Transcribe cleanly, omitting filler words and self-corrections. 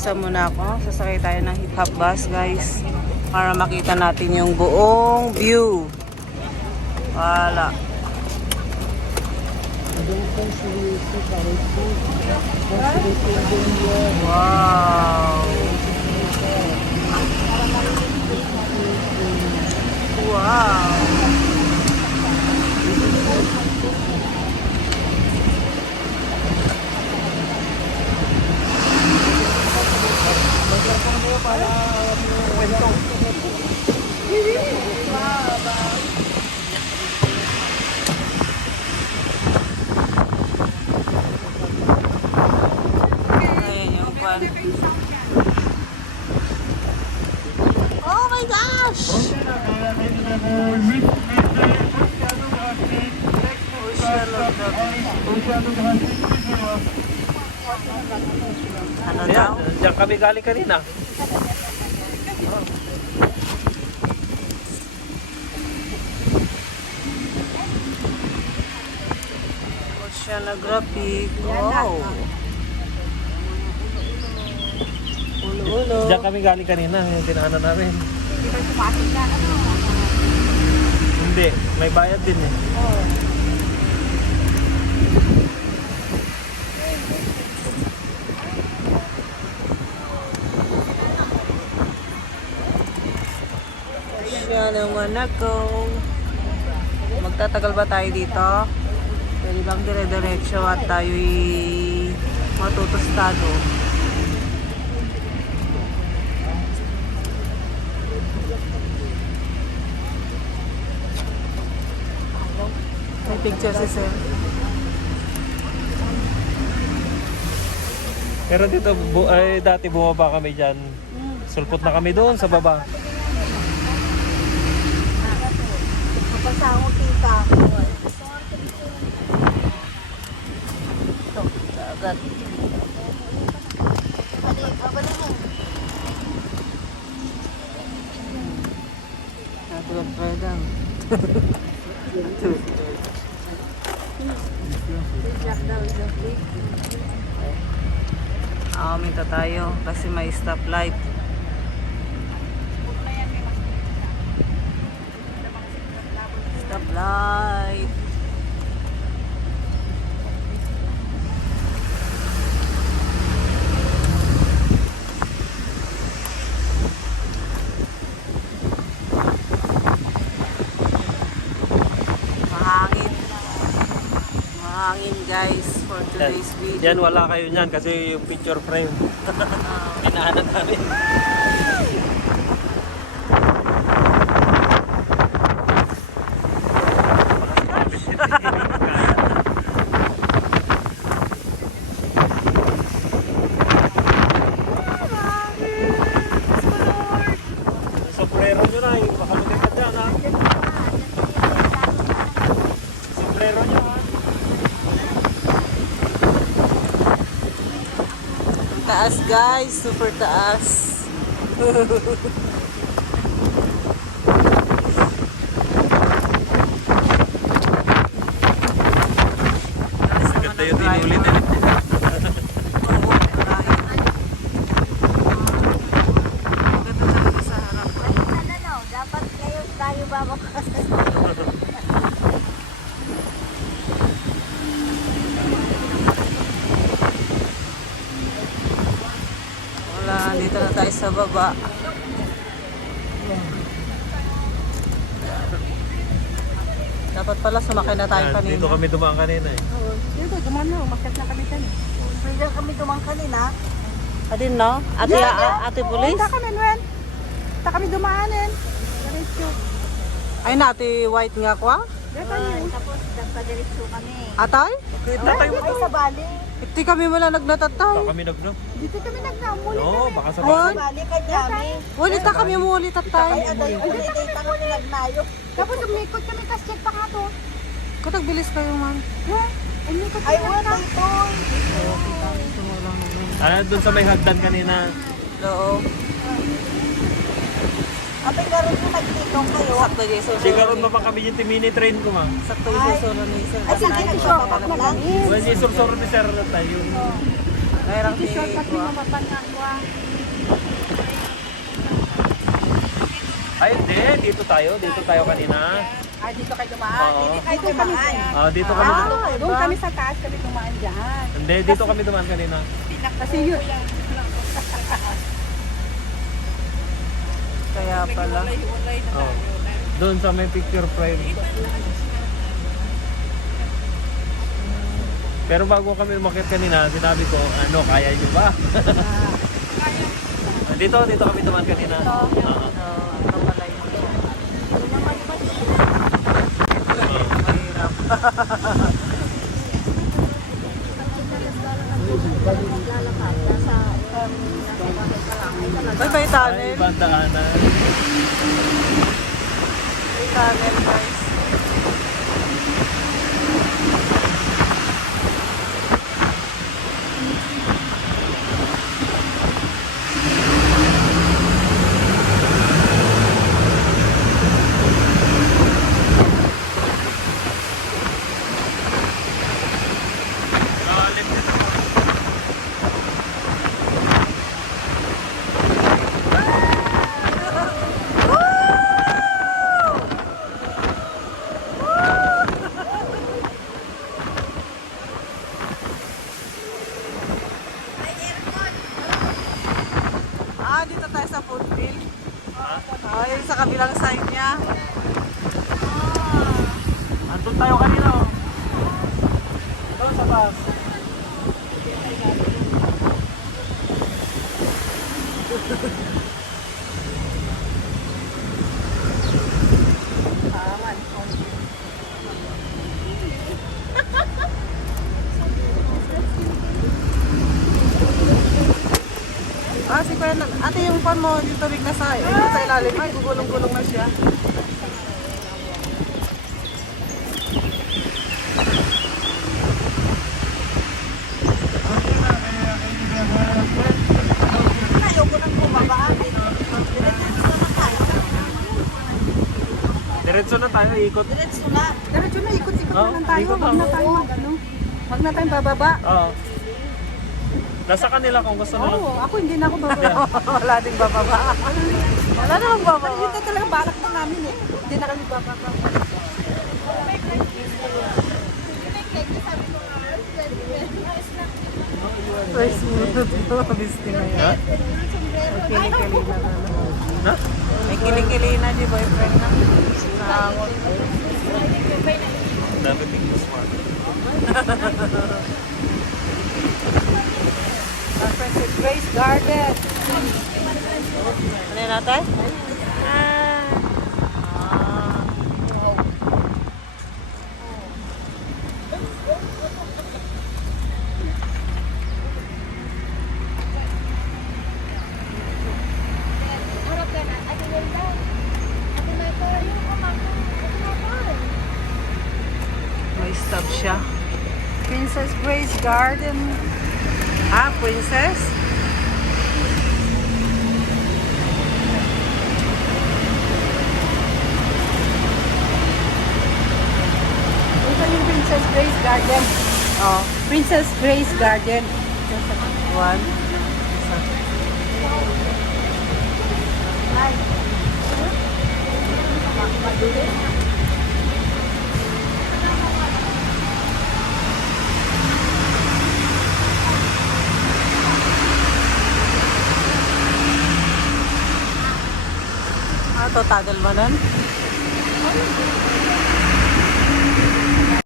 Isa muna ako. Sasakay tayo ng hip-hop bus, guys. Para makita natin yung buong view. Wala. Wow. Wow. Ayan yung pan. Oh my gosh! Ano daw? Diyan kami galing kanina. Oceanographic. Wow. Ulo-ulo. Diyan kami galing kanina, yung tinaanan namin. Hindi ba pumasok na ano? Hindi, may bayad din eh. Oceanographic. Magtatagal ba tayo dito? Pwede bang dire-diretso at tayo'y matutustado? May picture si Sir. Pero dito, dati bumaba kami dyan. Sulpot na kami doon sa baba. Kapasahong kita. Ito, dagat. Abali mo. Natulog pwedang. Minto tayo kasi may stoplight. Stoplight. Mahangin. Mahangin guys for today's video. Yan, wala kayo niyan kasi yung picture frame. Pinaanan namin. Sombrero nyo na, baka maganda dyan ha. Sombrero nyo ha. Taas guys, super taas. Ganda yung tinulit eh. Ano, dapat kayo tayo bababa. Wala, dito na tayo sa baba. Dapat pala sumakay na tayo kanina. Dito kami dumaan kanina eh. Oo. Dito, gumano. Makat na kami dyan. Pwede kami dumang kanina. Adin no? Ate, ate pulis? Punta kami, Nwen. Punta kami dumaanin. Diretso. Ay na, ate white nga kwa? Tapos, nagpa-diretso kami. Atay? Tatay mo Ay, sa Bali. Iti kami wala nagnatatay. Baka kami nagno. Dito kami nagnamulit. Oo, baka sa Wan, Bali kay Jami. ulit ta kami mulit Ay, tatay. aday, ulit kami nagnayo. Tapos, umikot kami, kasi check pa nga to. Katagbilis kayo man. Umikot kami. Ay, wala ito. Ano dun sa may hagdan kanina. Oo. Apay karon ko nagtitong kayo. Sakto Jesus. Di karon pa kami yung mini train ko ma. Sakto Jesus ni Sir. Ay, sige, nagsapapak na lang. When you sursuro ni Sir na tayo. Kairang Ito shortcut ni tiigwa. mamapan nga ko. Ay, hindi. Dito tayo. Dito tayo kanina. Ay, dito kayo dumaan. Oo. Dito kayo dumaan. Dito kami. Doon kami sa taas kami dumaan dyan. Hindi, dito kami dumaan kanina. Kasi yun. Kaya pala. Oh. Doon sa may picture frame. Pero bago kami umakyat kanina, sinabi ko, ano, kaya nyo ba? dito kami dumaan kanina. Oo. Ito pala yun. Mahirap. May Ay, tunnel. bandaanan. May tunnel, guys. Dito tayo sa foothill. Yun sa kabilang side niya. Andun tayo kanina, oh. Doon sa taas. Si Kuya, ate yung pan mo, yung tubig na sa ilalim. Ay, gugulong-gulong na siya. Ayoko nang bumaba. Diretso na tayo, ikot. Diretso na. Diretso na, ikot-ikot Oo, na lang tayo. ikot Huwag lang. na tayo mag-ano. Huwag na tayong bababa. Oo. Nasa kanila kung gusto nila. Oo, ako hindi na ako bababa. Wala ding bababa. Wala namang bababa. Ito talaga balak na namin eh. Hindi na kami bababa. First minute. Bisti na yan. Ha? May kilikili na. Ha? May kilikili na di boyfriend na. Nangangot. Dami ping smart. Princess Grace Garden. Ano yun natin? May stop siya. Princess Grace Garden. Princess? Ito yung Princess Grace Garden. Oh, Princess Grace Garden. one. Ito, tagal ba nun?